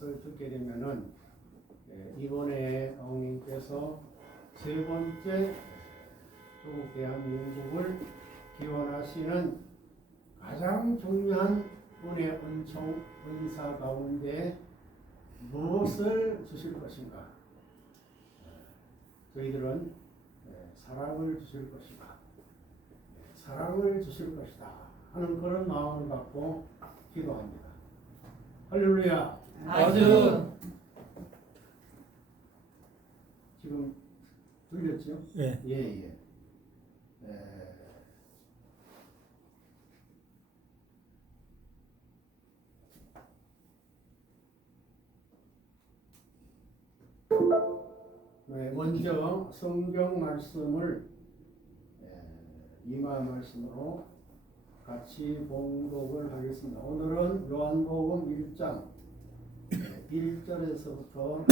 듣게 되면은 이번에 어머님께서 세 번째 조국 대한민국을 기원하시는 가장 중요한 은혜 은총 은사 가운데 무엇을 주실 것인가? 저희들은 사랑을 주실 것이다. 사랑을 주실 것이다 하는 그런 마음을 갖고 기도합니다. 할렐루야. 아주. 지금 들렸죠? 예. 예. 먼저 성경 말씀을 이마 말씀으로 같이 봉독을 하겠습니다. 오늘은 요한복음 1장 1절에서부터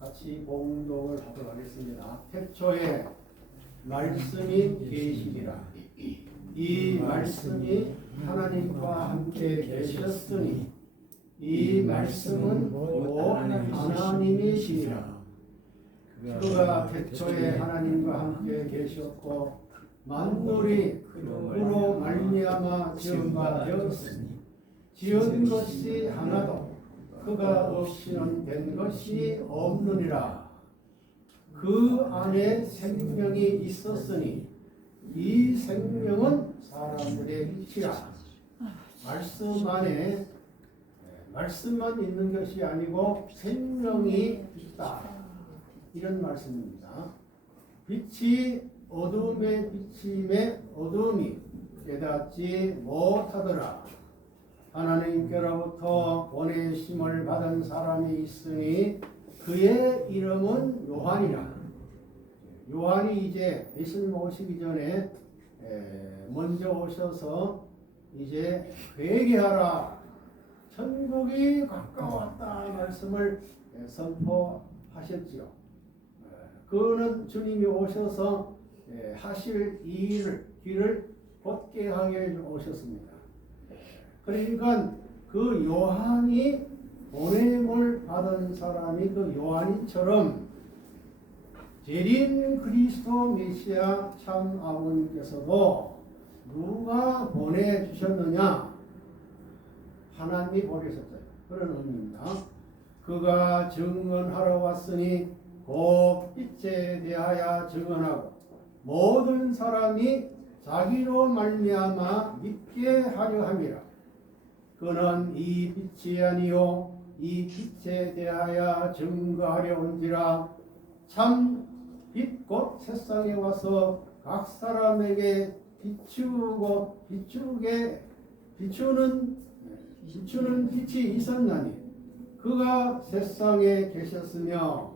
같이 봉독을 하도록 하겠습니다. 태초에 말씀이 계시니라. 이 말씀이 하나님과 함께 계셨으니 이 말씀은 곧 하나님이시니라. 그가 태초에 하나님과 함께 계셨고 만물이 그로 말미암아 지은 바 되었으니 지은 것이 하나도 그가 없이는 된 것이 없느니라. 그 안에 생명이 있었으니 이 생명은 사람들의 빛이라. 말씀 안에 말씀만 있는 것이 아니고 생명이 있다. 이런 말씀입니다. 빛이 어둠에 비침에 어둠이 깨닫지 못하더라. 하나님께로부터 보내심을 받은 사람이 있으니 그의 이름은 요한이라. 요한이 이제 예수님 오시기 전에 먼저 오셔서 이제 회개하라. 천국이 가까웠다 말씀을 선포하셨지요. 그는 주님이 오셔서 하실 길을 곧게 하게 오셨습니다. 그러니까 그 요한이 보냄을 받은 사람이 그 요한이처럼 재림 그리스도 메시아 참 아버님께서도 누가 보내주셨느냐? 하나님이 보내셨어요. 그런 의미입니다. 그가 증언하러 왔으니 곧 빛에 대하여 증언하고 모든 사람이 자기로 말미암아 믿게 하려 함이라. 그는 이 빛이 아니요 이 빛에 대하여 증거하려 온지라. 참 빛 곧 세상에 와서 각 사람에게 비추는 빛이 있었나니 그가 세상에 계셨으며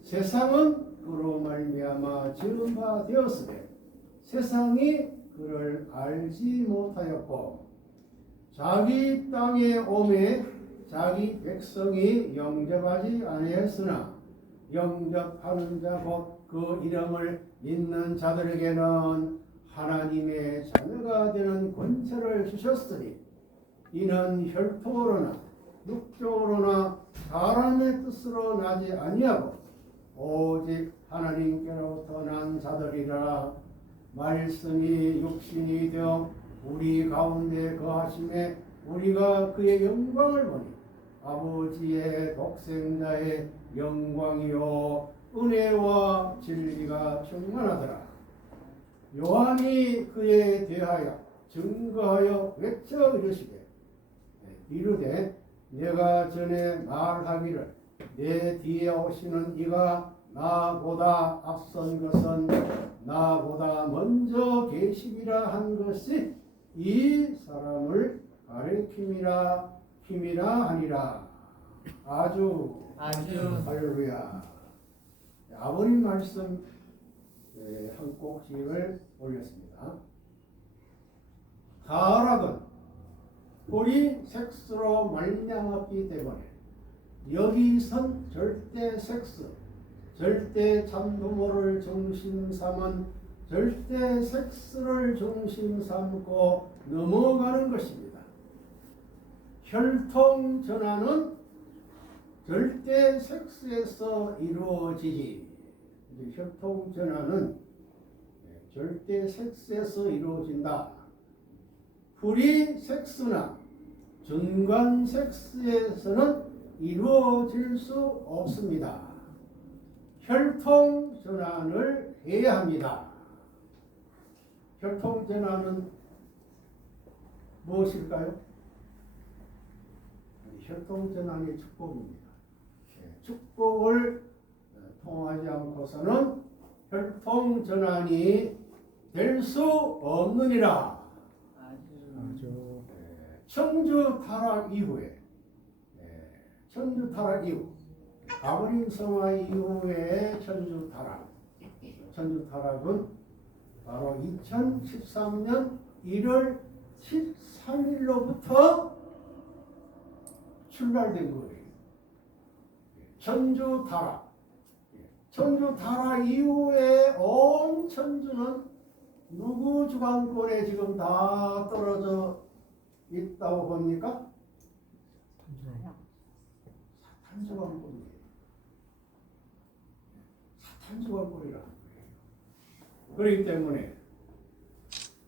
세상은 그로 말미암아 지은 바 되었으되 세상이 그를 알지 못하였고 자기 땅에 오매 자기 백성이 영접하지 아니했으나 영접하는 자 곧 그 이름을 믿는 자들에게는 하나님의 자녀가 되는 권세를 주셨으니 이는 혈통으로나 육적으로나 사람의 뜻으로 나지 아니하고 오직 하나님께로부터 난 자들이라. 말씀이 육신이 되어 우리 가운데 거하심에 우리가 그의 영광을 보니 아버지의 독생자의 영광이요 은혜와 진리가 충만하더라. 요한이 그에 대하여 증거하여 외쳐 이르되 내가 전에 말하기를 내 뒤에 오시는 이가 나보다 앞선 것은 나보다 먼저 계시리라 한 것이 이 사람을 가리킴이라 하니라. 아주 할렐루야. 아버님 말씀 한 꼭지를 올렸습니다. 타락은 우리 섹스로 말미암았기 때문에 여기선 절대 섹스, 절대 참부모를 중심 삼은 절대 섹스를 중심 삼고 넘어가는 것입니다. 혈통 전환은 절대 색수에서 이루어지지. 이제 혈통 전환은 절대 색수에서 이루어진다. 불이 색수나 중간 색수에서는 이루어질 수 없습니다. 혈통 전환을 해야 합니다. 혈통 전환은 무엇일까요? 혈통 전환의 축복입니다. 축복을 통하지 않고서는 혈통 전환이 될 수 없느니라. 청주 타락 이후에, 청주 타락 이후, 가버린 성화 이후에 천주 타락. 천주 타락은 바로 2013년 1월 13일로부터 출발된 거예요. 천주 타락. 천주 타락 이후에 온 천주는 누구 주관권에 지금 다 떨어져 있다고 봅니까? 사탄 주관권이에요. 사탄 주관권이라는 거예요. 그렇기 때문에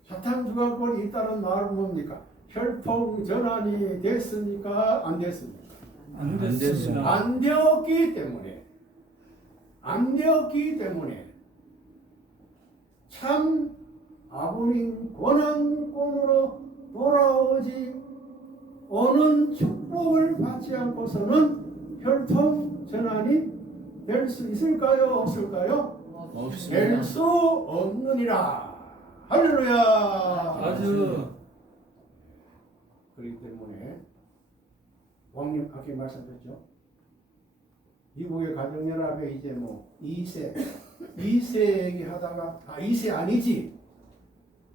사탄 주관권이 있다는 말은 뭡니까? 혈통 전환이 됐습니까? 안 됐습니까? 안 됐습니다. 안 되었기 때문에, 안 되었기 때문에 참 아버님 권한권으로 돌아오지 오는 축복을 받지 않고서는 혈통 전환이 될 수 있을까요? 없을까요? 없습니다. 될 수 없느니라. 할렐루야. 아주 그렇기 때문에 왕님 아까 말씀드렸죠. 미국의 가정연합에 이제 뭐 2세 얘기하다가 2세 아니지.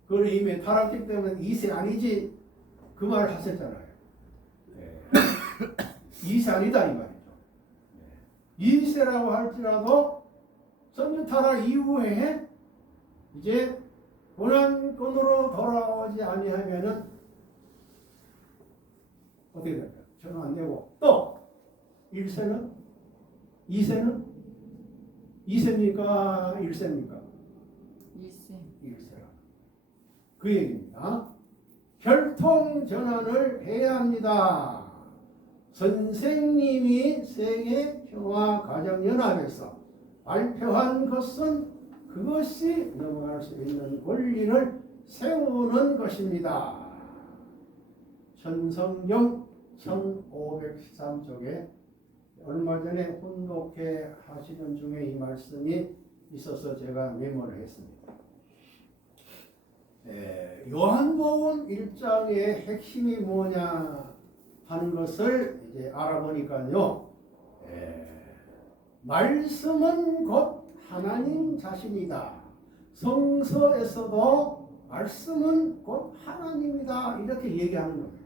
그걸 이미 타락기 때문에 2세 아니지. 그 말을 하셨잖아요. 2세 아니다 이 말이죠. 2세라고 할지라도 선주 타락 이후에 이제 고난권으로 돌아오지 아니하면은 어떻게 될까요? 전화 안 되고 또 1세는 2세는 2세입니까? 1세입니까? 1세라. 그 얘기입니다. 혈통 전환을 해야 합니다. 선생님이 세계 평화 가정연합에서 발표한 것은 그것이 넘어갈 수 있는 권리를 세우는 것입니다. 천성경 1513쪽에 얼마 전에 훈독회 하시는 중에 이 말씀이 있어서 제가 메모를 했습니다. 요한복음 1장의 핵심이 뭐냐 하는 것을 이제 알아보니까요. 말씀은 곧 하나님 자신이다. 성서에서도 말씀은 곧 하나님이다. 이렇게 얘기하는 겁니다.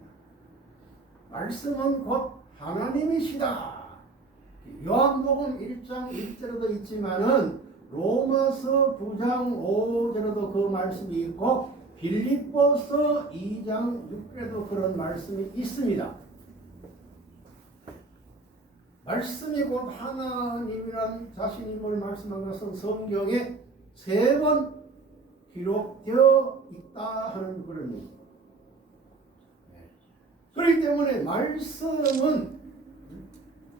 말씀은 곧 하나님이시다. 요한복음 1장 1절에도 있지만은 로마서 9장 5절에도 그 말씀이 있고 빌립보서 2장 6절에도 그런 말씀이 있습니다. 말씀이 곧 하나님이란 자신임을 말씀한 것은 성경에 3번 기록되어 있다 하는 그런 얘기입니다. 그렇기 때문에 말씀은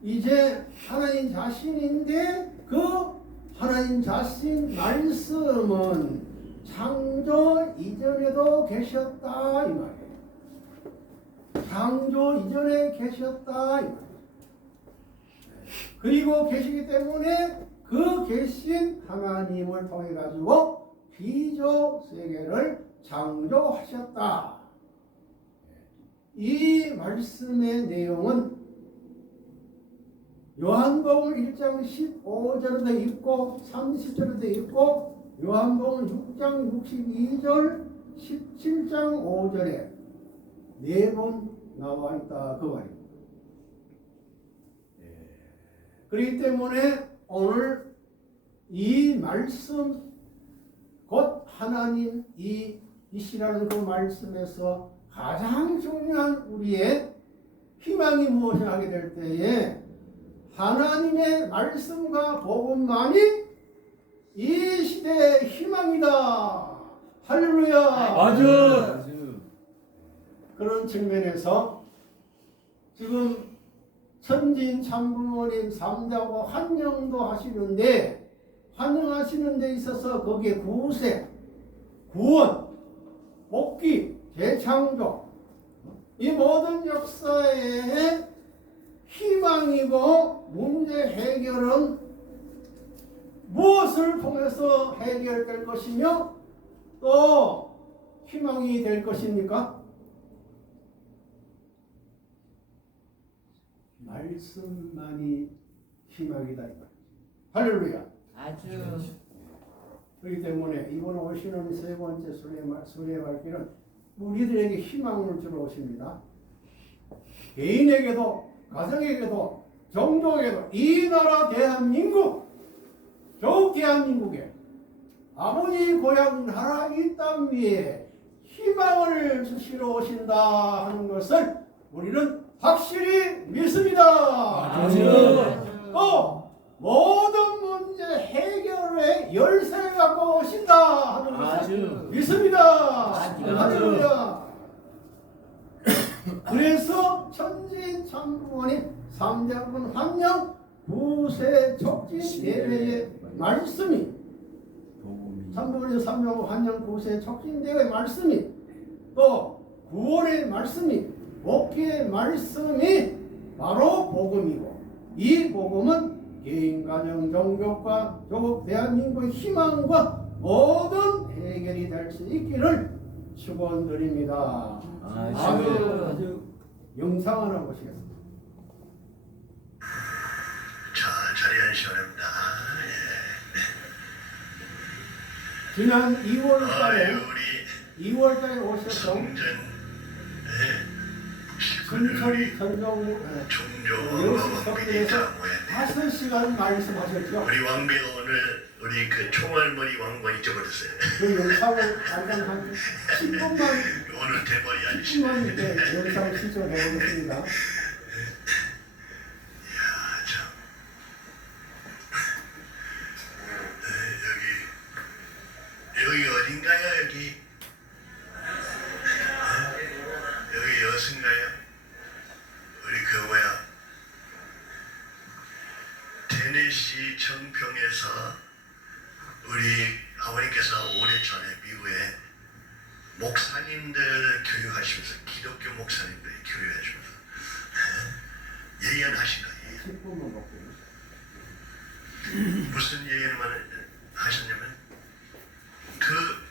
이제 하나님 자신인데 그 하나님 자신 말씀은 창조 이전에도 계셨다 이 말이에요. 창조 이전에 계셨다 이 말이에요. 그리고 계시기 때문에 그 계신 하나님을 통해 가지고 비조 세계를 창조하셨다. 이 말씀의 내용은 요한복음 1장 15절에도 있고 30절에도 있고 요한복음 6장 62절 17장 5절에 4번 나와 있다 그 말입니다. 그렇기 때문에 오늘 이 말씀 곧 하나님 이시라는 그 말씀에서 가장 중요한 우리의 희망이 무엇을 하게 될 때에 하나님의 말씀과 복음만이 이 시대의 희망이다. 할렐루야. 아주 그런 측면에서 지금 천진 참부모님 삼자고 환영도 하시는데 환영하시는 데 있어서 거기에 구세, 구원, 복귀, 재창조 이 모든 역사의 희망이고 문제 해결은 무엇을 통해서 해결될 것이며 또 희망이 될 것입니까? 말씀만이 희망이다. 할렐루야. 아주 그렇기 때문에 이번 오시는 세 번째 수레 밝기는 우리들에게 희망을 주러 오십니다. 개인에게도 가정에게도 종족에게도 이 나라 대한민국 더욱 대한민국에 아버지 고향 나라 이 땅 위에 희망을 주시러 오신다 하는 것을 우리는 확실히 믿습니다. 아주 또 모든 문제 해결의 열쇠를 갖고 오신다 하는 것을 아주 믿습니다. 아주. 할렐루야. 그래서 천지 참부모님 삼자분 환영 구세 촉진 예배의 말씀이 참부모님 삼자분 환영 구세 촉진 예배의 말씀이 또 구원의 말씀이 복귀의 말씀이 바로 복음이고 이 복음은 개인 가정 종교과 조국 대한민국의 희망과 모든 해결이 될 수 있기를 축원드립니다. 아주 영상 하나 보시겠습니다. 자, 자리 앉으시기 바랍니다. 지난 2월 달에 아유, 우리 2월 달에 오셔서 성전 순천 우리 전종 종교 여시 석에서 모였네. 5시간 말씀하셨죠. 우리 왕비가 오늘 우리 그 총알머리 왕관 잊어버렸어요. 그 영상을 잠깐 한 10분만 오늘 대머리 아니시네. 10분만 이렇게 영상을 시청해 보겠습니다. 야, 참. 여기 어딘가요, 여기? 여기 여수인가요? 우리 그 뭐야? 테네시 청평에서 우리 아버님께서 오래전에 미국에 목사님들 교육하시면서 기독교 목사님들 교육하시면서 예언하신 거예요. 10분만 볼게요. 무슨 예언을 하셨냐면 그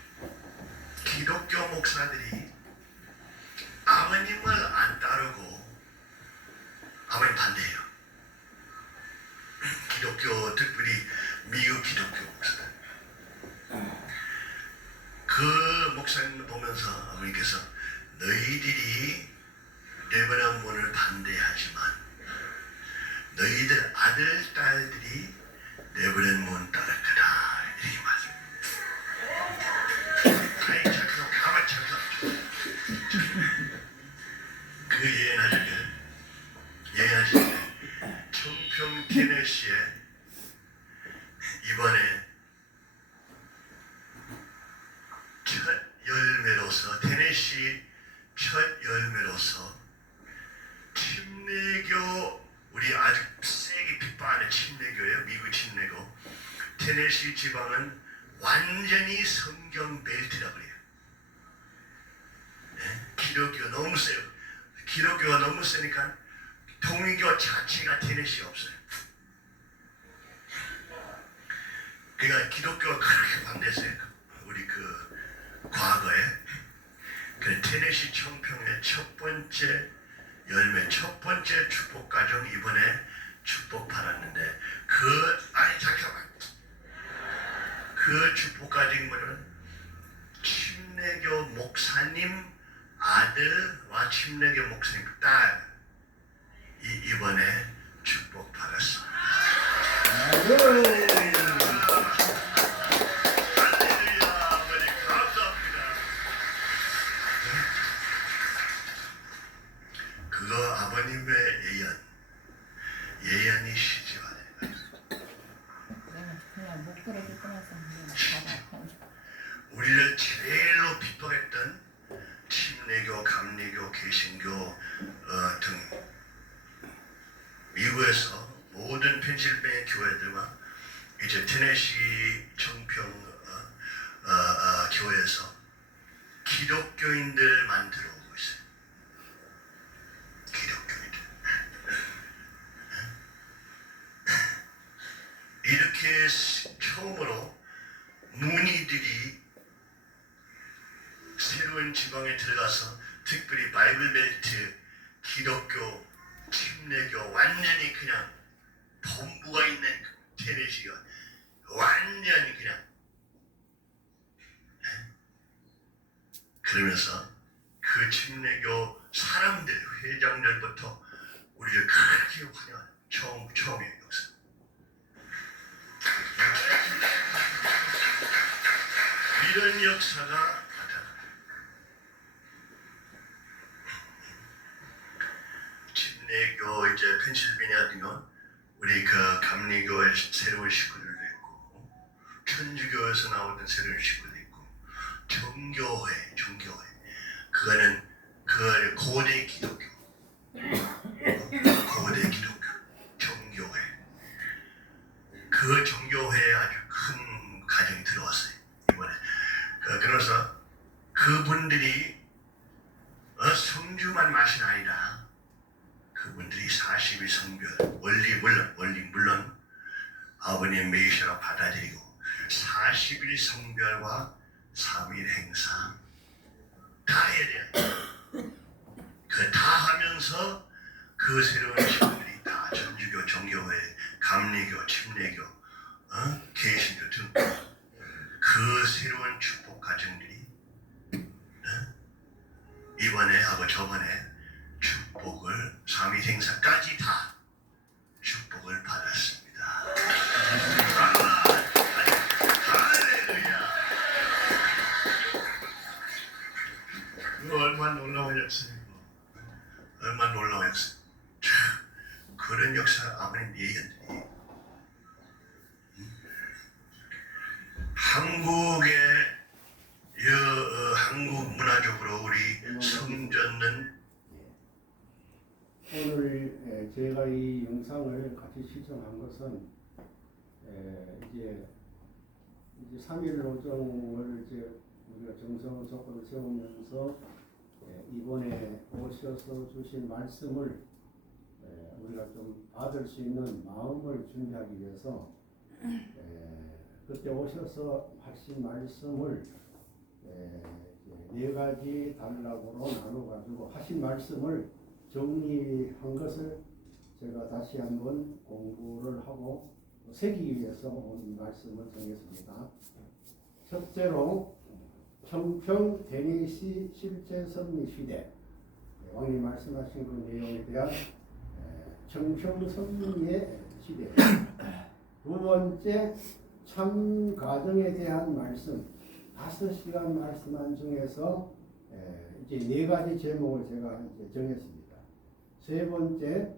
기독교 목사들이 아버님을 안 따르고 아버님 반대해요. 기독교 특별히 미국 기독교 목사들. 그 목사님을 보면서 아버님께서 너희들이 레바논문을 반대하지만 너희들 아들 딸들이 레바논문 따를 거다 이렇게 말씀. 아이 착해서 가만 착해서 그 예언하실 때 청평 테네시에 이번에 첫 열매로서 테네시 첫 열매로서 침례교 우리 아주 세게 핍박하는 침례교예요. 미국 침례교. 테네시 지방은 완전히 성경 벨트라고 그래요. 네? 기독교 너무 세요. 기독교가 너무 세니까 통일교 자체가 테네시에 없어요. 그러니까 기독교가 그렇게 반대했어요. 우리 그 과거에 그 테네시 청평의 첫 번째 열매, 첫 번째 축복 가정 이번에 축복 받았는데 잠깐만 그 축복 가정이 뭐냐면 침례교 목사님 아들과 침례교 목사님 딸 이번에 축복 받았습니다. 할렐루야, 아버지 감사합니다. 그거 아버님의 예언 미안히 쉬지 말아요. 내가 그냥 못 그러고 끊어서 그냥 우리를 제일로 핍박했던 침례교, 감리교, 개신교 등 미국에서 모든 펜실베니아 교회들과 이제 테네시 정평 교회에서 기독교인들만 들어오고 있어요. 기독교인들. 이렇게 처음으로 문의들이 새로운 지방에 들어가서 특별히 바이블벨트, 기독교, 침례교 완전히 그냥 본부가 있는 테네시가 완전히 그냥 그러면서 그 침례교 사람들, 회장들부터 우리를 그렇게 환영하는 처음이에요. 역사. 이런 역사가 나타납니다. 침례교 이제 펜실베니아 같은 건 우리 그 감리교의 새로운 식구들도 있고 천주교에서 나오던 새로운 식구도 있고 정교회 그거는 고대 기독교 정교회 그 정교회에 아주 큰 가정이 들어왔어요 이번에. 그래서 그분들이 성주만 맛이 아니라 그분들이 40일 성별 원리 물론 아버님 메시아로 받아들이고 40일 성별과 3일 행사 다 해야 돼요. 그 다 하면서 그 새로운 식구들이 다 천주교, 정교회, 감리교, 침례교, 개신교 등 그 새로운 축복 가정들이 이번에 하고 저번에 축복을 3일 행사까지 다 축복을 받았습니다. 할렐루야. 이거 얼마나 놀라운 역사예요. 얼마나 놀라운 역사. 그런 역사 아버님 예언들이 한국 문화적으로 우리 성전은 오늘 제가 이 영상을 같이 시청한 것은 이제 3일 노정을 이제 우리가 정성적으로 세우면서 이번에 오셔서 주신 말씀을 우리가 좀 받을 수 있는 마음을 준비하기 위해서 그때 오셔서 하신 말씀을 네 가지 단락으로 나눠가지고 하신 말씀을 정리한 것을 제가 다시 한번 공부를 하고 새기기 위해서 오늘 말씀을 정했습니다. 첫째로 청평 테네시 실제 선미 시대 왕님 말씀하신 그 내용에 대한 청평 선미의 시대. 두 번째 참 가정에 대한 말씀 5시간 말씀한 중에서 이제 4가지 제목을 제가 이제 정했습니다. 세 번째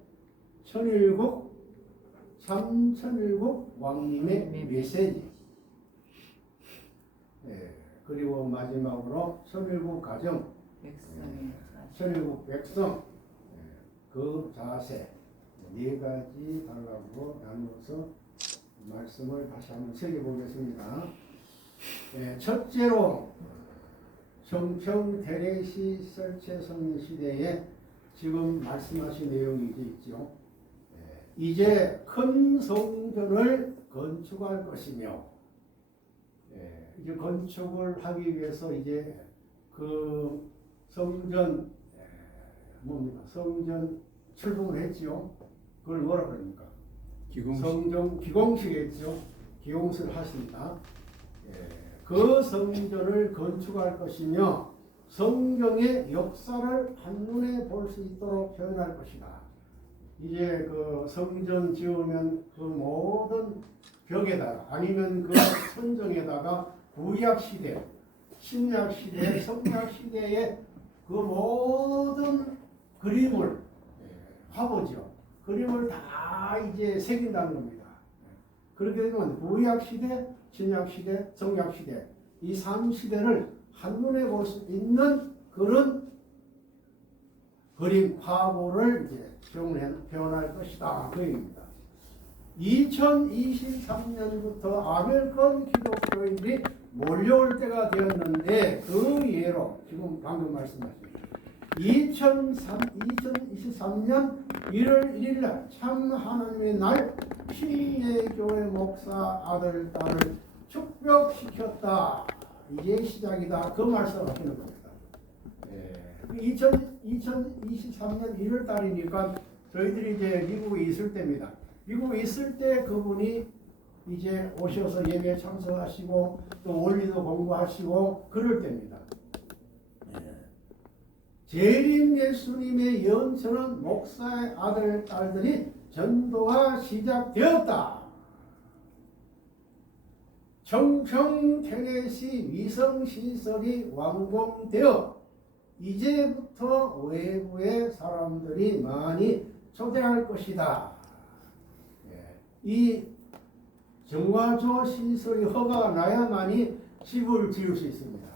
천일국 왕님의 메시지. 그리고 마지막으로 천일국 가정, 천일국 백성, 그 자세 4가지 단락으로 나누어서 말씀을 다시 한번 새겨보겠습니다. 첫째로 청평 테네시 설체 성리 시대에 지금 말씀하신 내용이 이제 있죠. 이제 큰 성전을 건축할 것이며 이제 건축을 하기 위해서 이제 그 성전 뭡니까? 성전 출봉을 했지요. 그걸 뭐라 그럽니까? 성전 기공식 했죠. 기공식을 하십니다. 그 성전을 건축할 것이며 성경의 역사를 한눈에 볼 수 있도록 표현할 것이다. 이제 그 성전 지으면 그 모든 벽에다가 아니면 그 천정에다가 구약 시대, 신약 시대, 성약 시대의 그 모든 그림을 화보죠. 그림을 다 이제 새긴다는 겁니다. 그렇게 되면 구약 시대, 신약 시대, 성약 시대 이 3시대를 한눈에 볼 수 있는 그런 그림 화보를 이제 표현할 것이다. 그 얘기입니다. 2023년부터 아메리칸 기독교인들이 몰려올 때가 되었는데 그 예로 지금 방금 말씀하신 2023년 1월 1일 날 참 하나님의 날 신예교회 목사 아들 딸을 축복시켰다. 이제 시작이다. 그 말씀을 하시는 겁니다. 2023년 1월 달이니까 저희들이 이제 미국에 있을 때입니다. 미국에 있을 때 그분이 이제 오셔서 예배에 참석하시고 또 원리도 공부하시고 그럴 때입니다. 재림 예수님의 예언처럼 목사의 아들, 딸들이 전도가 시작되었다. 청청 테네시 위성시설이 완공되어 이제부터 외부의 사람들이 많이 초대할 것이다. 이 정화조 시설이 허가가 나야만이 집을 지을 수 있습니다.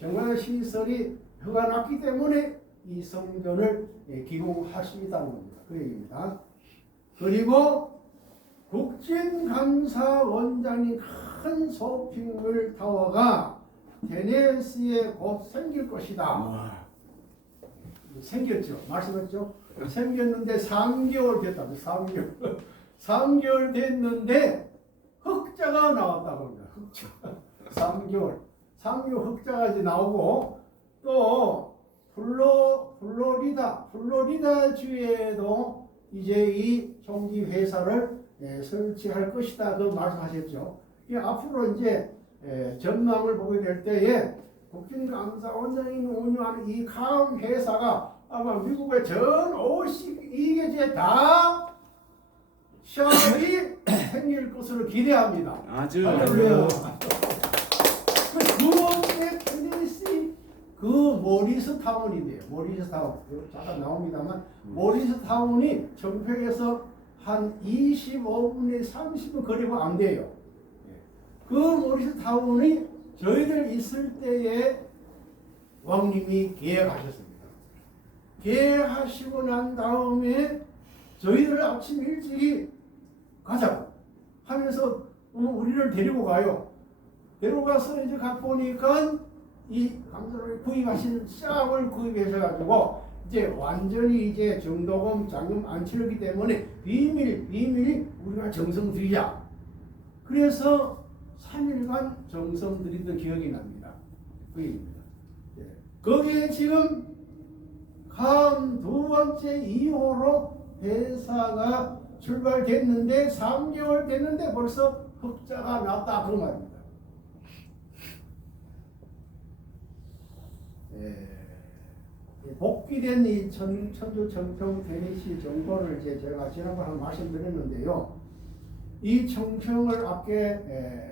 정화조 시설이 허가 났기 때문에 이 성전을 기공할 수 있다는 겁니다. 그 얘기입니다. 그리고 국진감사 원장이 큰 쇼핑몰 타워가 테네시에 곧 생길 것이다. 생겼죠. 말씀했죠. 생겼는데 3개월 됐다고. 3개월 됐는데 흑자가 나왔다고 합니다. 흑자. 3개월 흑자가 이제 나오고 또 플로리다 주에도 이제 이 총기 회사를 설치할 것이다. 그 말씀하셨죠. 앞으로 이제 전망을 보게 될 때에 국진감사원장이 운영하는 이 감 회사가 아마 미국의 전 52개지에 다 시험이 생길 것으로 기대합니다. 아주 두 번째 테네시 그 모리스 타운인데요. 모리스 타운 잠깐 나옵니다만 모리스 타운이 정평에서 한 25분에 30분 거리가 안 돼요. 그 모리스 타운이 저희들 있을 때에 왕님이 계획하셨습니다. 계획하시고 난 다음에 저희들 아침 일찍이 가자고 하면서 우리를 데리고 가요. 데리고 가서 이제 가 보니까 이 감사를 구입하신 싹을 구입하셔가지고 이제 완전히 이제 정도금 잔금 안 치르기 때문에 비밀 우리가 정성 드리자. 그래서 3일간 정성 드리던 기억이 납니다. 그입니다. 거기에 지금 감 두 번째 2호로 회사가 출발됐는데 3개월 됐는데 벌써 흑자가 났다 그 말입니다. 복귀된 이 천주 청평 테네시 정보를 이제 제가 지난번에 한번 말씀드렸는데요. 이 청평을 앞에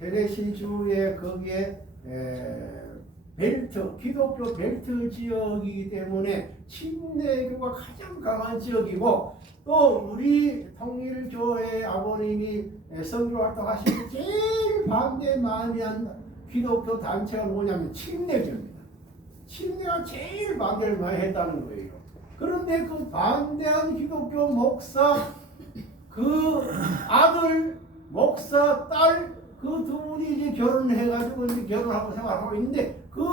테네시주의 거기에 벨트, 기독교 벨트 지역이기 때문에 침례교가 가장 강한 지역이고 또 우리 통일교회 아버님이 선교 활동하실 때 제일 반대 많이 한 기독교 단체가 뭐냐면 침례교입니다. 침례가 제일 반대를 많이 했다는 거예요. 그런데 그 반대한 기독교 목사 그 아들 목사 딸 그 두 분이 이제 결혼해가지고 이제 결혼하고 생활하고 있는데 그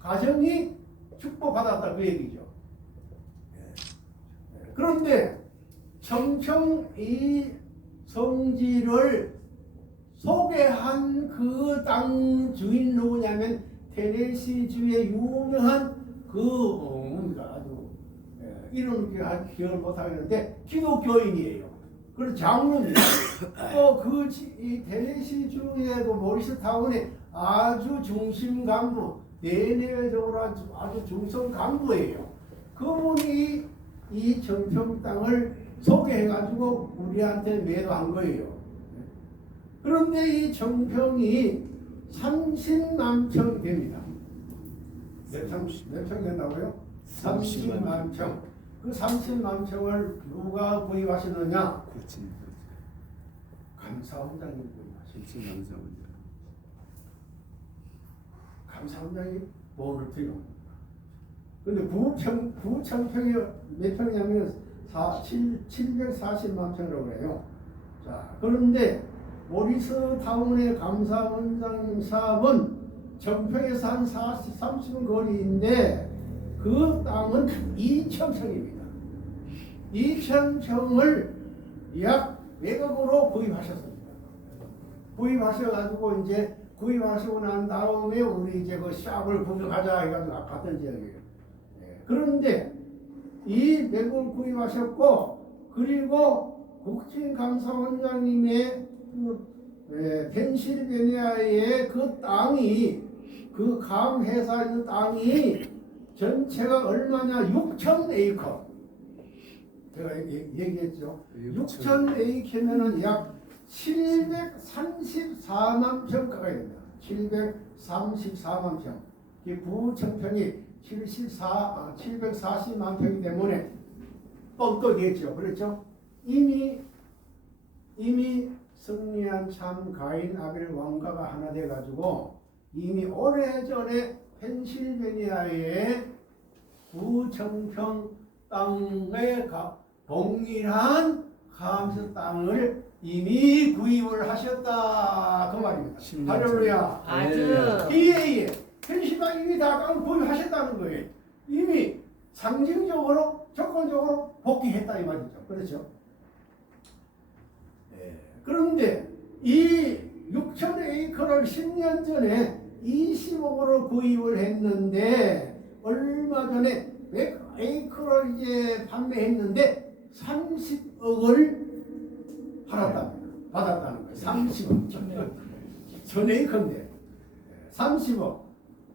가정이 축복받았다 그 얘기죠. 그런데 청청 이 성지를 소개한 그 땅 주인 누구냐면 테네시주의 유명한 아주 이름 기억을 못하겠는데 기독교인이에요. 그리고 장로입니다. 또 이 테네시주의 그 모리스 타운의 아주 중심 간부, 내내적으로 아주 중성 간부예요. 그분이 이 청평 땅을 소개해가지고 우리한테 매도한 거예요. 그런데 이 청평이 30만 평 됩니다. 몇 평 된다고요? 30만 평. 그 30만 평을 누가 구입하셨느냐? 그렇지. 감사원장이 구입하셨죠. 그렇지. 감사합니다. 감사원장이 돈을 들여옵니다. 근데 9,000평이 몇 평이냐면 740만 평이라고 그래요. 자, 그런데 모리스 타운의 감사원장 사업은 정평에서 한 30분 거리인데 그 땅은 2,000평입니다. 2,000평을 약 100억으로 구입하셨습니다. 구입하셔가지고 이제 구입하시고 난 다음에 우리 이제 그 샵을 구경하자 해가지고 갔던 지역이에요. 그런데 이 100억을 구입하셨고 그리고 국진감사원장님의 펜실베니아의 그 땅이 그 감 회사 있는 땅이 전체가 얼마냐 6,000에이커. 제가 얘기했죠. 6,000에이커면은 약 734만 평 가까이 됩니다. 734만 평. 9,000평이 740만 평이기 때문에 뻥떡이겠죠. 그렇죠? 이미 승리한 참 가인 아벨 왕가가 하나 돼가지고 이미 오래전에 펜실베니아의 9,000평 땅에 동일한 감사 땅을 이미 구입을 하셨다 그 말입니다. 할렐루야. 아주 PA에 펜실베니아 이미 다 땅을 구입하셨다는 거예요. 이미 상징적으로 조건적으로 복귀했다 이 말이죠. 그렇죠? 그런데 이 6,000에이커를 10년 전에 20억으로 구입을 했는데 얼마 전에 100에이커를 이제 판매했는데 30억을 받았다는 거예요. 30억. 1,000에이커인데 30억.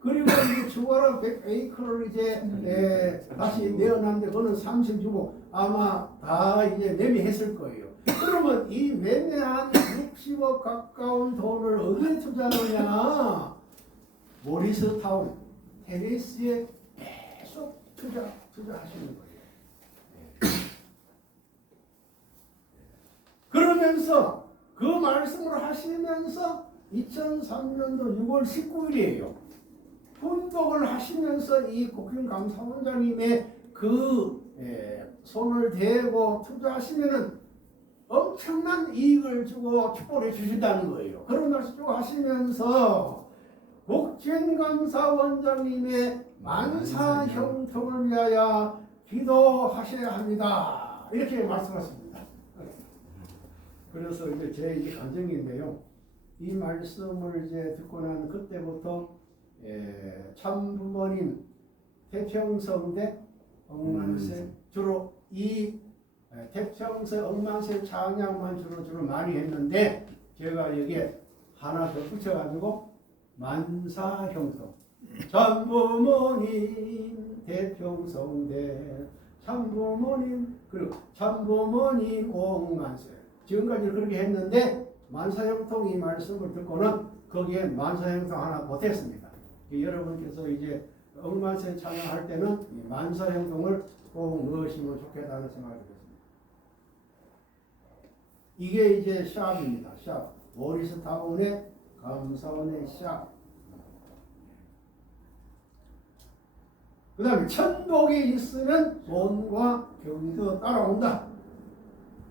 그리고 이제 추가로 100에이커를 이제 다시 내어놨는데 그거는 36억. 아마 다 이제 매매했을 거예요. 그러면 이 매매한 60억 가까운 돈을 어디에 투자하느냐? 모리스 타운, 테네시에 계속 투자하시는 거예요. 그러면서 그 말씀을 하시면서 2003년도 6월 19일이에요. 훈독을 하시면서 이 국힘감사원장님의 그 손을 대고 투자하시면은 엄청난 이익을 주고 축복해 주신다는 거예요. 그런 말씀 쭉 하시면서 국진감사원장님의 만사 형통을 위하여 기도하셔야 합니다. 이렇게 말씀하십니다. 그래서 이제 제 이제 감정인데요. 이 말씀을 이제 듣고 난 그때부터 참부모님 태평성대 억만세 주로 이 태평성 억만세 찬양만 주로 많이 했는데 제가 여기에 하나 더 붙여가지고 만사형통 참부모님 태평성대 참부모님 그리고 참부모님 억만세 지금까지 그렇게 했는데 만사형통 이 말씀을 듣고는 거기에 만사형통 하나 보탰습니다. 여러분께서 이제 억만세 찬양할 때는 이 만사형통을 꼭 넣으시면 좋겠다는 생각이 들었습니다. 이게 이제 샵입니다. 샵. 모리스 타운의 감사원의 샵. 그 다음에 천복이 있으면 돈과 경도 따라온다.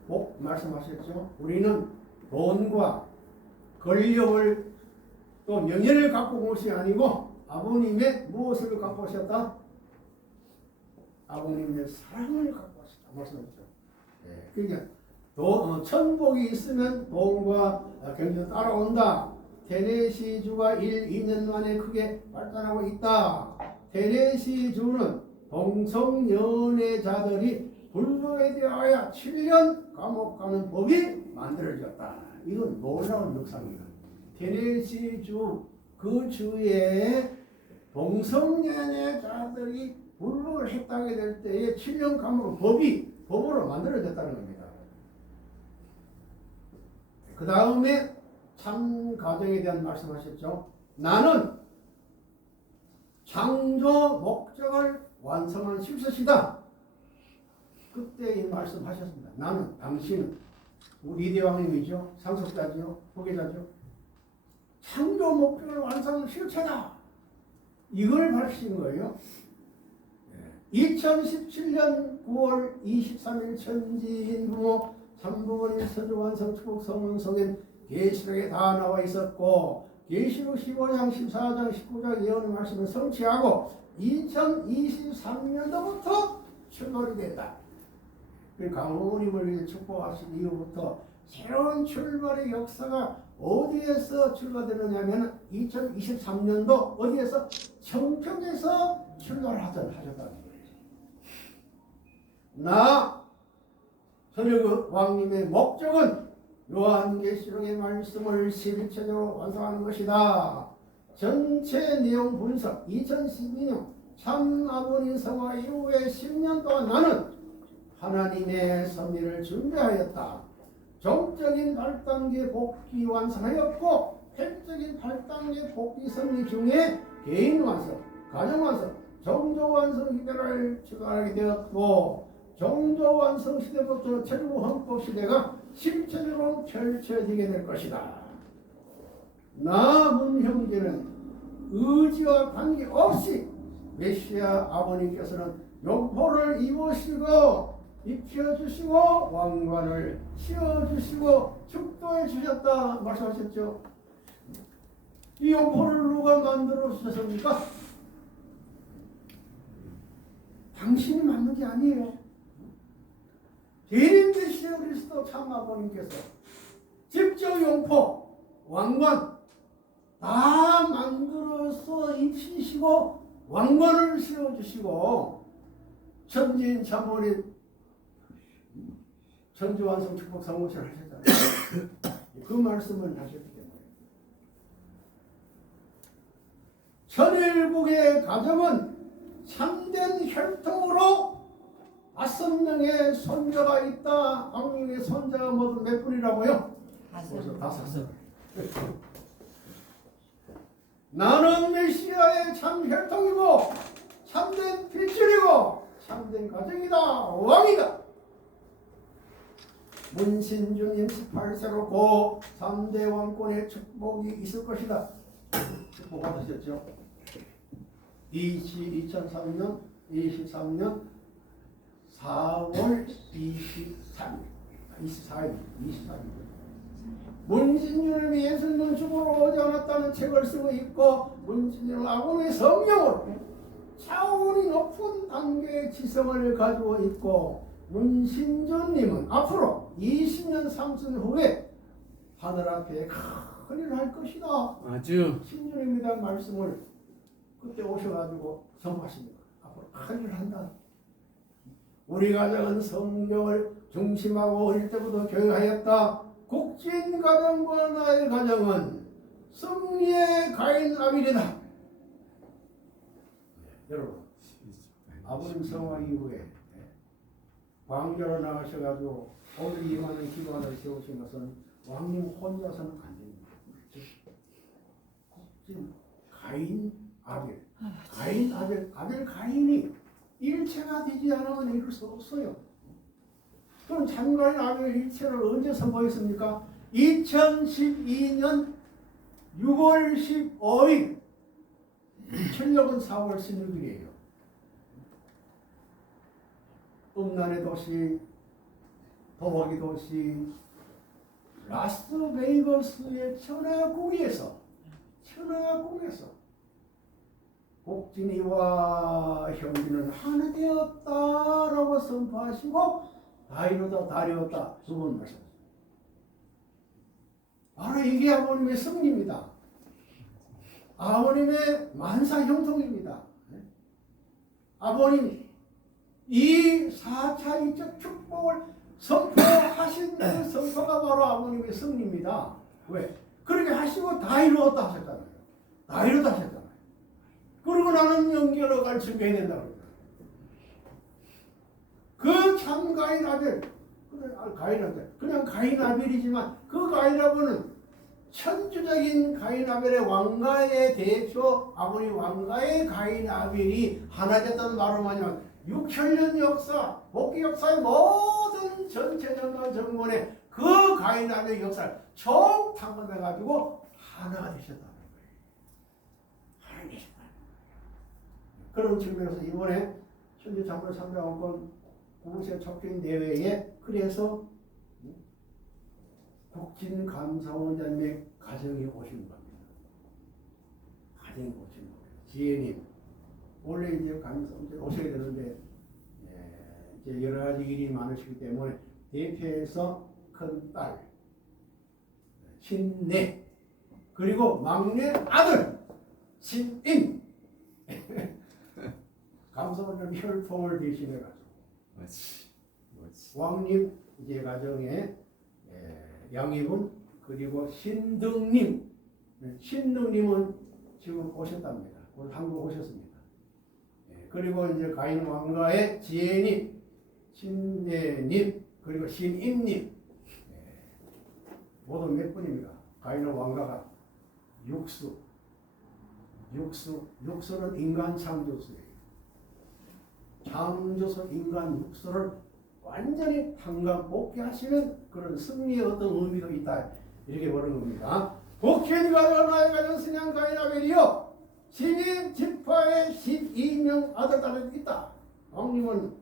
꼭 말씀하셨죠. 우리는 돈과 권력을 또 명예를 갖고 온 것이 아니고 아버님의 무엇을 갖고 오셨다? 아버님의 사랑을 갖고 오셨다. 말씀하셨죠. 그러니까 천복이 있으면 돈과 경제가 따라온다. 테네시주가 2년 만에 크게 발전하고 있다. 테네시주는 동성연애자들이 불법에 대하여 7년 감옥 가는 법이 만들어졌다. 이건 놀라운 역사입니다. 테네시주 그 주에 동성연애자들이 불법을 했다게 될 때에 7년 감옥 법으로 만들어졌다는 겁니다. 그 다음에 참 가정에 대한 말씀하셨죠. 나는 창조 목적을 완성한 실수시다. 그때 이 말씀하셨습니다. 나는 당신은 우리 이대왕님이죠. 상속자지요. 후계자죠. 창조 목표를 완성하는 실체다. 이걸 밝힌 거예요. 2017년 9월 23일 천지인 부모 삼부모님 서주완성 축복 성문성엔 계시록에 다 나와 있었고 계시록 15장 14장 19장 예언의 말씀을 성취하고 2023년도부터 출발이 됐다. 강호님을 위해 축복하신 이후부터 새로운 출발의 역사가 어디에서 출발되느냐면 2023년도 어디에서 청평에서 출발하셨다는 거예요. 나 선혁 왕님의 목적은 요한계시록의 말씀을 11체적으로 완성하는 것이다. 전체 내용 분석 2012년 참 아버님 성화 이후에 10년 동안 나는 하나님의 섭리를 준비하였다. 종적인 8단계 복귀 완성하였고 획적인 8단계 복귀 섭리 중에 개인 완성, 가정 완성, 종조 완성 시대를 추가하게 되었고 종조 완성 시대부터 천국 헌법 시대가 실체적으로 펼쳐지게 될 것이다. 남은 형제는 의지와 관계없이 메시아 아버님께서는 용포를 입으시고 입혀주시고 왕관을 씌워주시고 축도해 주셨다 말씀하셨죠. 이 용포를 누가 만들어 주셨습니까? 당신이 만든 게 아니에요. 대림 메시아 그리스도 참 아버님께서 직접 용포, 왕관 다 만들어서 입히시고 왕관을 씌워주시고 천지인 참모님 천주완성 축복 성모를 하셨잖아요. 그 말씀을 하셨기 때문에 천일국의 가정은 참된 혈통으로 5명의 손자가 있다. 왕님의 손자가 모두 몇 분이라고요? 5. 나는 메시아의 참 혈통이고 참된 필출이고 참된 가정이다. 왕이다. 문신주님 18세로 고 3대 왕권의 축복이 있을 것이다. 축복 받으셨죠? 2003년 23년 4월 24일 문신주님이 예수님은 죽으러 오지 않았다는 책을 쓰고 있고 문신주님은 아버님의 성령으로 차원이 높은 단계의 지성을 가지고 있고 문신주님은 앞으로 20년 30년 후에 하늘 앞에 큰 일을 할 것이다. 아주 신주님에 대한 말씀을 그때 오셔가지고 선포하십니다. 앞으로 큰 일을 한다. 우리 가정은 성경을 중심하고 어릴 때부터 교육하였다. 국진 가정과 나의 가정은 승리의 가인 아빌이다. 여러분, 아버님 성화 이후에 광교로 나가셔가지고 오늘 이 많은 기관을 세우신 것은 왕님 혼자서는 안 됩니다. 국진 가인 아벨, 가인 아벨 가인이 일체가 되지 않으면 이룰 수 없어요. 그럼 참가인 아벨 일체를 언제 선포했습니까? 2012년 6월 15일 천력은 4월 16일이에요. 음란의 도시, 도박의 도시 라스베이거스의 천하궁에서 곡진이와 형제는 하나 되었다라고 선포하시고 다이로다 다리었다 두 번 말씀하셨습니다. 바로 이게 아버님의 승리입니다. 아버님의 만사 형통입니다. 아버님 이 4차 이적 축복을 선포하신 그 선포가 바로 아버님의 승리입니다. 왜? 그렇게 하시고 다 이루었다 하셨잖아요. 다 이루었다 하셨잖아요. 그리고 나는 연결을 갈 준비해야 된다고. 그 참 가인 아벨, 그냥 가인 아벨이지만 그 가인 아벨은 천주적인 가인 아벨의 왕가의 대표 아버님 왕가의 가인 아벨이 하나 됐다는 말로 말하면 6천년 역사, 복귀 역사의 모든 전체 정권의 그 가인왕의 역사를 총 탕건해가지고 하나가 되셨다는 거예요. 하나가 되셨다. 그런 측면에서 이번에 천주 장로 300원권 구세 촉진 대회에 그래서 국진감사원장님의 가정이 오신 겁니다. 가정이 오신 겁니다. 지혜님 원래 이제 감사원장 오셔야 되는데 이제 여러 가지 일이 많으시기 때문에 대표에서 큰 딸 신내 그리고 막내 아들 신임 감사원장 혈통을 대신해가지고 왕님 이제 가정에 양이분 그리고 신등님 신등님은 지금 오셨답니다. 오늘 한국 오셨습니다. 그리고 이제 가인 왕가의 지혜님 신내님 그리고 신임님 모두 몇 분입니까? 가인 왕가가 육수는 인간 창조수예요. 창조서 인간 육수를 완전히 한강 복귀하시는 그런 승리의 어떤 의미도 있다 이렇게 보는 겁니다. 복귀가서 나의 가정 승양 가인 아벨이요 신임 지파의 12명 아들 딸이 있다. 왕님은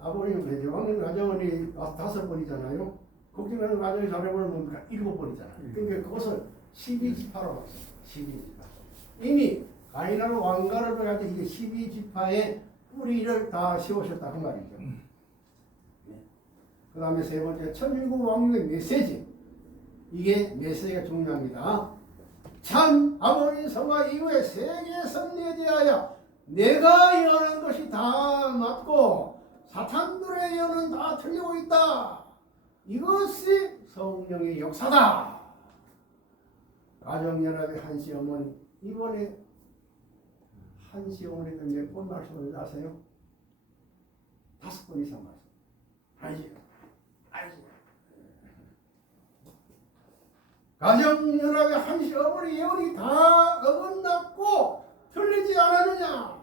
아버님 되죠. 왕님 가정은 5번이잖아요. 국진가정 가정이 잘해보면 뭡니까? 7번이잖아요. 그러니까 그것을 12지파로 봤어요. 12지파. 이미 가인하는 왕가를 가지고 이게 12지파의 뿌리를 다 씌우셨다 그 말이죠. 그 다음에 세 번째 천일국 왕님의 메시지. 이게 메시지가 중요합니다. 참 아버지 성화 이후에 세계 승리에 대하여 내가 예언한 것이 다 맞고 사탄들의 예언은 다 틀리고 있다. 이것이 성령의 역사다. 가정연합의 한시 어머니 이번에 한시 어머니도 몇 번 말씀을 아세요? 5번 이상 말씀. 한시 가정연합의 한시 어머니 예언이 다 어긋났고 틀리지 않았느냐?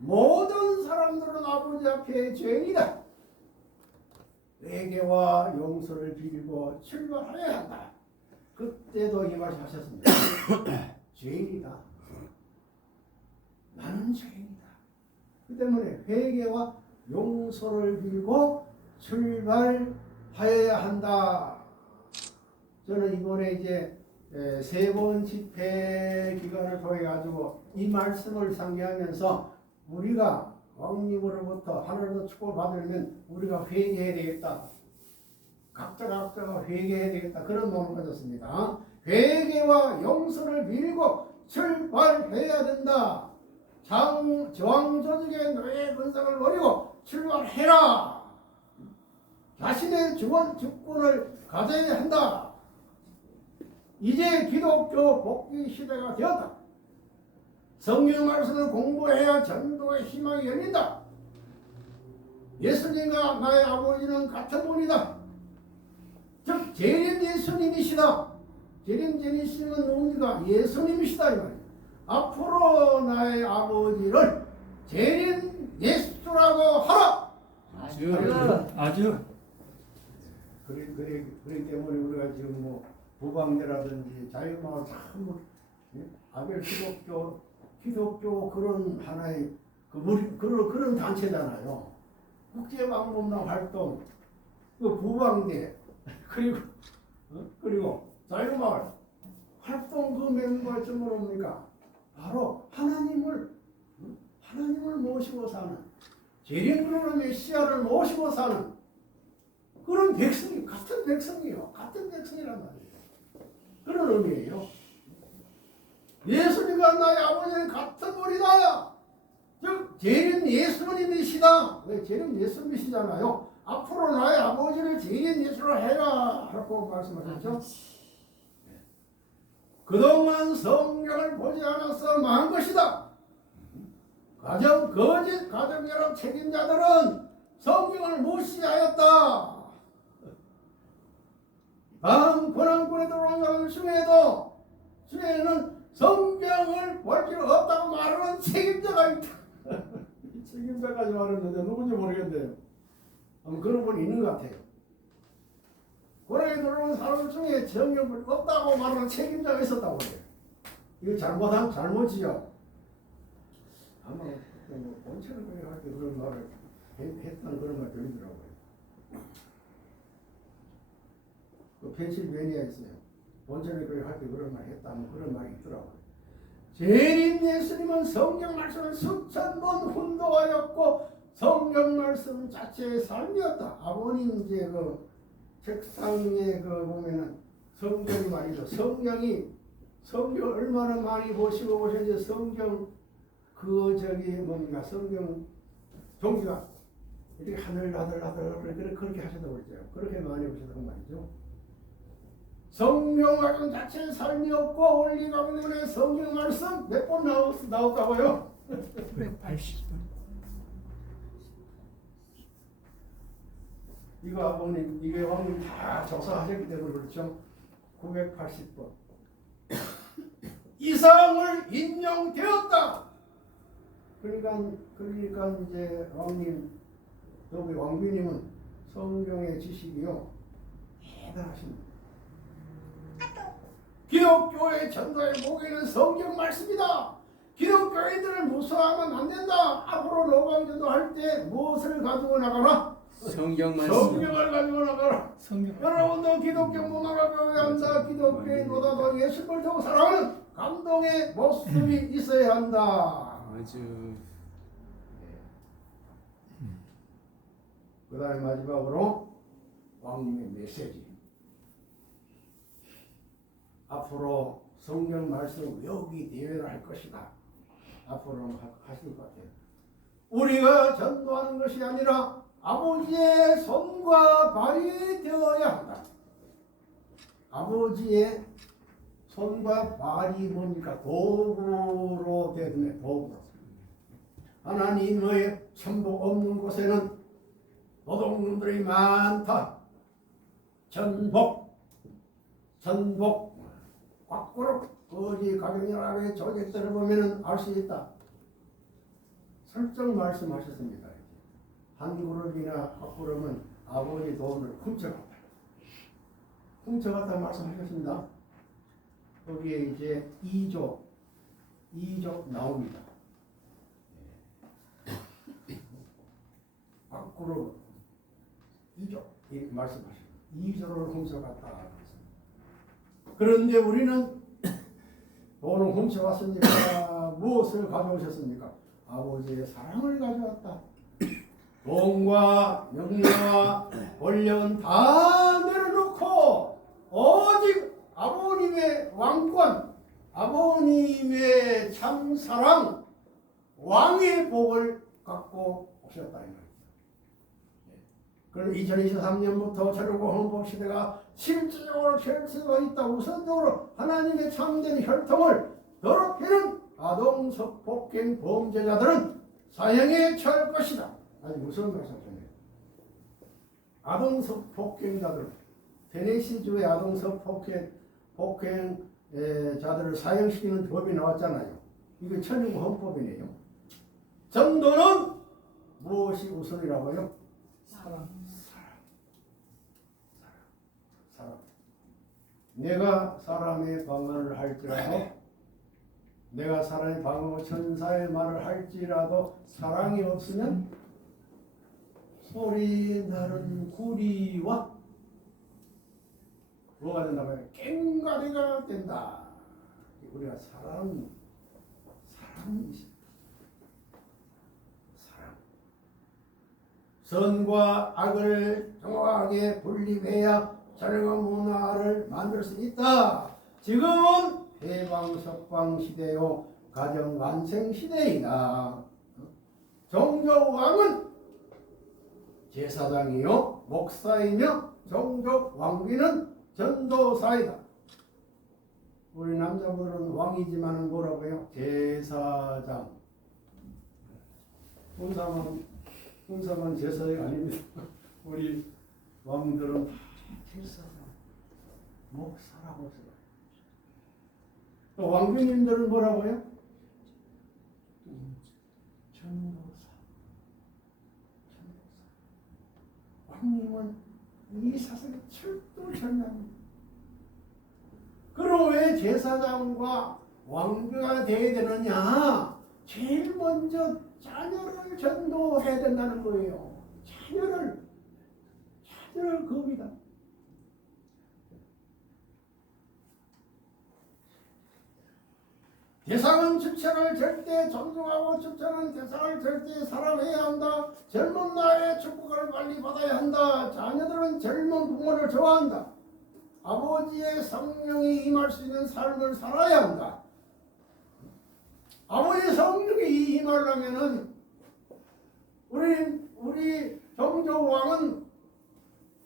모든 사람들은 아버지 앞에 죄인이다. 회개와 용서를 빌고 출발해야 한다. 그때도 이 말씀 하셨습니다. 죄인이다. 나는 죄인이다. 그 때문에 회개와 용서를 빌고 출발하여야 한다. 저는 이번에 이제 3번 집회 기간을 통해 가지고 이 말씀을 상기하면서 우리가 왕님으로부터 하늘로 축복받으려면 우리가 회개해야 되겠다. 각자가 회개해야 되겠다. 그런 마음을 가졌습니다. 회개와 용서를 빌고 출발해야 된다. 저항조직의 노예 근성을 버리고 출발해라. 자신의 주권을 가져야 한다. 이제 기독교 복귀 시대가 되었다. 성경 말씀을 공부해야 전도의 희망이 열린다. 예수님과 나의 아버지는 같은 분이다. 즉 재림 예수님이시다. 재림 예수님은 누굽니까? 예수님이시다 이 말이에요. 앞으로 나의 아버지를 재림 예수라고 하라. 아주 그렇기 때문에 우리가 지금 뭐 부방대라든지 자유마을 참 아벨 기독교 그런 하나의 그런 단체잖아요. 국제방문단 활동, 그 부방대 그리고 자유마을 활동 그 멤버가 좀 뭡니까? 바로 하나님을 모시고 사는 재림으로 메시아를 모시고 사는 그런 백성이 같은 백성이요. 같은 백성이란 말이에요. 그런 의미예요. 예수님과 나의 아버지는 같은 분이다. 즉 재림 예수님이시다. 왜 재림 예수님이시잖아요. 앞으로 나의 아버지를 재림 예수로 해라 라고 말씀하셨죠. 그동안 성경을 보지 않아서 망한 것이다. 거짓 가정연합 책임자들은 성경을 무시하였다. 다음 고난군에 들어온 중에는 성경을 볼 필요 없다고 말하는 책임자가 있다. 책임자까지 말했는데 누군지 모르겠네요. 그런 분이 있는 것 같아요. 고래에 들어온 사람 중에 정욕을 없다고 말하는 책임자가 있었다고 해요. 이거 잘못이죠. 아마 뭐 본체를 그렇게 할 때 그런 말을 했던 그런 말 들리더라고요. 그 펜실베니아에 있어요. 본체를 그렇게 할 때 그런 말 했다면 그런 말이 있더라고요. 재림 예수님은 성경 말씀을 수천 번 훈도하였고 성경 말씀 자체의 삶이었다. 아버님 이제 그 책상에 그 보면은 성경이 말이죠. 성경 얼마나 많이 보시고 보셨는지 성경 그 저기 뭡니까 성경 종지가 이렇게 하늘 그렇게 하셨다고 그랬죠. 그렇게 많이 보셨다고 말이죠. 성경 말씀 자체의 삶이 없고 원리가 때문에 성경 말씀 몇 번 나왔다고요? 180번. 이거 아버님, 이게 왕님 다 조사하셨기 때문에 그렇죠. 980번 이상을 인용되었다. 그러니까 이제 왕님, 여기 왕비님은 성경의 지식이요 대단하십니다. 기독교의 전도의 목에는 성경 말씀이다. 기독교인들을 무서워하면 안 된다. 앞으로 노방전도 할 때 무엇을 가지고 나가라? 성경 말씀. 성경을 가지고 나가라. 성경. 여러분도 기독교 문화를 배워야 한다. 기독교인보다도 예수를 더 사랑하는 감동의 모습이 있어야 한다. 아주. 그 다음에 마지막으로 왕님의 메시지. 앞으로 성경 말씀 외우기 대회를 할 것이다. 앞으로 하실 것 같아요. 우리가 전도하는 것이 아니라 아버지의 손과 발이 되어야 한다. 아버지의 손과 발이 뭡니까? 도구로 되네. 도구. 하나님의 천복 없는 곳에는 노동놈들이 많다. 전복 밖으로 어디 가정연합의 조직들을 보면은 알 수 있다. 설정 말씀하셨습니다. 한 그룹이나 각 그룹은 아버지 돈을 훔쳐갔다. 훔쳐갔다 말씀하셨습니다. 거기에 이제 2조 나옵니다. 각 그룹 2조 말씀하셨습니다. 2조를 훔쳐갔다. 그런데 우리는 돈을 훔쳐왔습니까? 무엇을 가져오셨습니까? 아버지의 사랑을 가져왔다. 돈과 명예와 권력은 다 내려놓고 오직 아버님의 왕권, 아버님의 참사랑, 왕의 복을 갖고 오셨다. 그럼 2023년부터 철거 헌법 시대가 실질적으로 펼쳐져 있다. 우선적으로 하나님의 참된 혈통을 더럽히는 아동성 폭행 범죄자들은 사형에 처할 것이다. 아니 무슨 말씀이에요? 아동성 폭행자들, 테네시주의 아동성 폭행자들을 사형시키는 법이 나왔잖아요. 이거 천일국 헌법이네요. 전도는 무엇이 우선이라고요? 사랑. 내가 사람의 방언을 할지라도, 내가 사람의 방언 천사의 말을 할지라도 사랑이 없으면 소리 나는 구리와 뭐가 된다고요? 꽹과리가 된다. 우리가 사랑. 선과 악을 정확하게 분립해야 젊은 문화를 만들 수 있다. 지금은 해방석방 시대요, 가정 완성 시대이다. 종교왕은 제사장이요 목사이며 종족 왕비는 전도사이다. 우리 남자분들은 왕이지만 뭐라고요? 제사장. 군사만 제사장 아닙니다. 우리 왕들은 제사장, 목사라고 써요. 또 왕비님들은 뭐라고요? 전도사. 왕님은 이 사슬이 철두철미합니다. 그럼 왜 제사장과 왕비가 돼야 되느냐? 제일 먼저 자녀를 전도해야 된다는 거예요. 자녀를 겁니다. 대상은 주체를 절대 존중하고 주체는 대상을 절대 사랑해야 한다. 젊은 나이에 축복을 빨리 받아야 한다. 자녀들은 젊은 부모를 좋아한다. 아버지의 성령이 임할 수 있는 삶을 살아야 한다. 아버지의 성령이 임하려면은 우리 정조왕은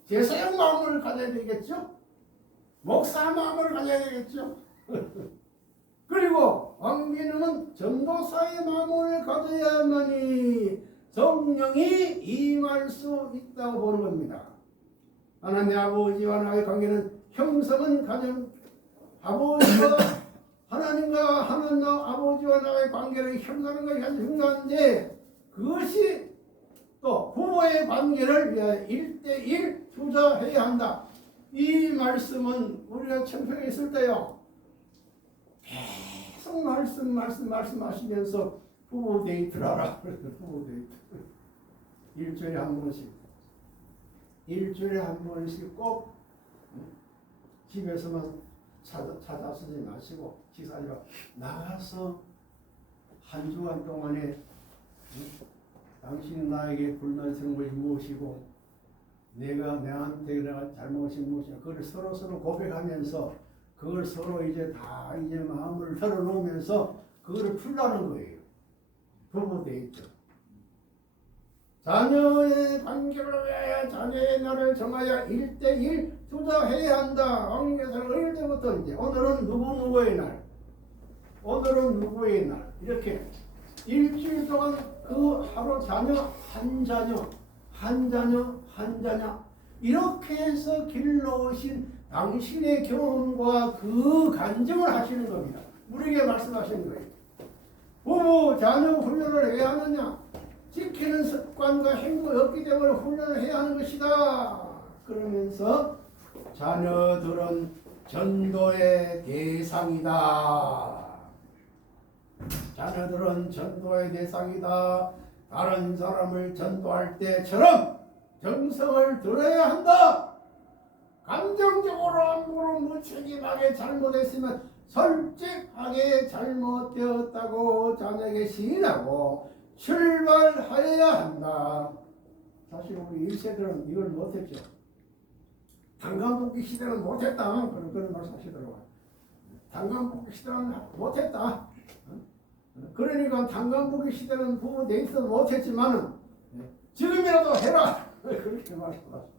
제사장 마음을 가져야 되겠죠? 목사 마음을 가져야 되겠죠? 그리고 왕비는 전도사의 마음을 가져야만이 성령이 임할 수 있다고 보는 겁니다. 하나님 아버지와 나의 관계는 형성은 가정 아버지와 하나님과 하나님 아버지와 나의 관계를 형성하는 것이 아주 중요한데 그것이 또 부모의 관계를 위하여 1:1 투자해야 한다. 이 말씀은 우리가 청평에 있을 때요 계속 말씀하시면서 부부 데이트를 하라. 부부 데이트. 일주일에 한 번씩 꼭 집에서만 찾아 쓰지 마시고 식사하지 나가서 한 주간 동안에 당신이 나에게 불만스러운 것이 무엇이고 내한테 내가 잘못이 무엇이냐 그걸 서로 고백하면서 그걸 서로 이제 다 이제 마음을 털어놓으면서 그거를 풀라는 거예요. 부부 데이트. 자녀의 관계를 위하여 자녀의 날을 정하여 1:1 투자해야 한다. 왕께서는 어릴 때부터 이제 오늘은 누구의 날, 오늘은 누구의 날 이렇게 일주일 동안 그 하루 자녀 한 자녀 이렇게 해서 길러오신 당신의 경험과 그 간증을 하시는 겁니다. 우리에게 말씀하시는 거예요. 부부 자녀 훈련을 해야 하느냐? 지키는 습관과 행동이 없기 때문에 훈련을 해야 하는 것이다. 그러면서 자녀들은 전도의 대상이다. 자녀들은 전도의 대상이다. 다른 사람을 전도할 때처럼 정성을 들어야 한다. 감정적으로 함부로 무책임하게 잘못했으면 솔직하게 잘못되었다고 자녀에게 시인하고 출발하여야 한다. 사실 우리 1세들은 이걸 못했죠. 단간복귀 시대는 못했다. 그런 말씀 하시더라고요. 단간복귀 시대는 못했다. 그러니까 단간복귀 시대는 부부 데이트는 못했지만은 지금이라도 해라. 그렇게 말씀하셨어요.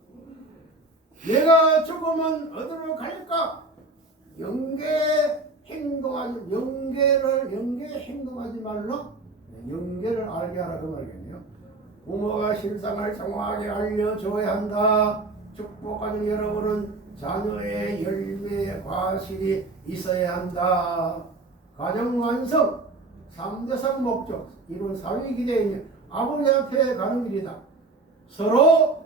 내가 죽으면 어디로 갈까? 연계 행동하지 말라. 연계를 알게 하라 그 말이겠네요. 부모가 실상을 정확하게 알려줘야 한다. 축복하는 여러분은 자녀의 열매의 과실이 있어야 한다. 가정 완성 3대상 목적 이룬 사회 기대에 아버지 앞에 가는 길이다. 서로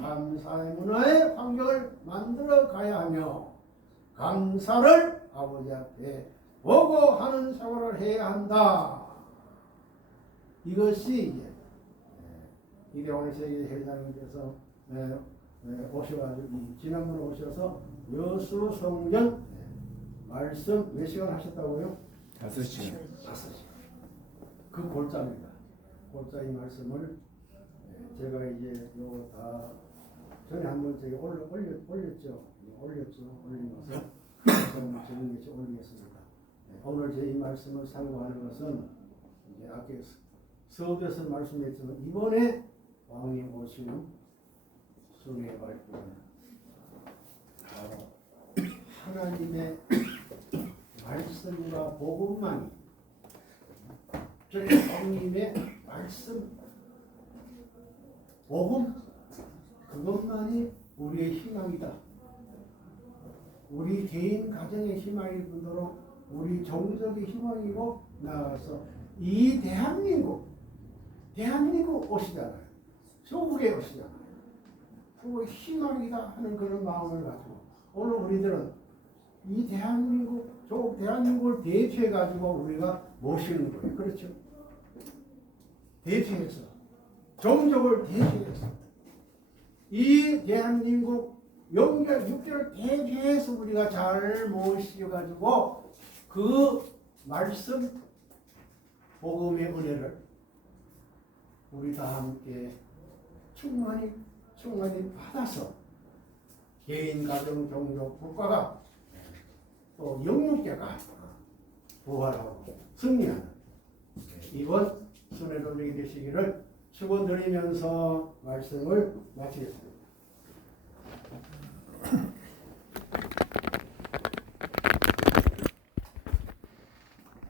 감사의 문화의 환경을 만들어 가야 하며 감사를 아버지 앞에 보고 하는 생활을 해야 한다. 이것이 이제 이대원 세계회장님께서 오셔가지고 지난번에 오셔서 여수 성전 말씀 몇 시간 하셨다고요? 5시간. 그 골자입니다. 골자 이 말씀을 제가 이제 요거 다 전에 한번 제가 올렸죠. 올리면서 저는 이제 올리겠습니다. 오늘 제 이 말씀을 상고하는 것은 이제 아까 서두에서 말씀했지만 이번에 왕이 오시는 순회의 발표는 하나님의 말씀과 복음만이 저희 왕님의 말씀 복음 그것만이 우리의 희망이다. 우리 개인 가정의 희망일 뿐더러 우리 종족의 희망이고 나아가서 이 대한민국 오시잖아요. 조국에 오시잖아요. 그리고 희망이다 하는 그런 마음을 가지고 오늘 우리들은 이 대한민국, 조국 대한민국을 대표해 가지고 우리가 모시는 거예요. 그렇죠? 대표해서 종족을 대표해서 이 대한민국 영절 육절을 대표해서 우리가 잘 모셔가지고 그 말씀 복음의 은혜를 우리 다 함께 충만히 받아서 개인, 가정, 종족, 국가가 또 영육계가 부활하고 승리하는 이번 순회 돌리기 되시기를 축원드리면서 말씀을 마치겠습니다.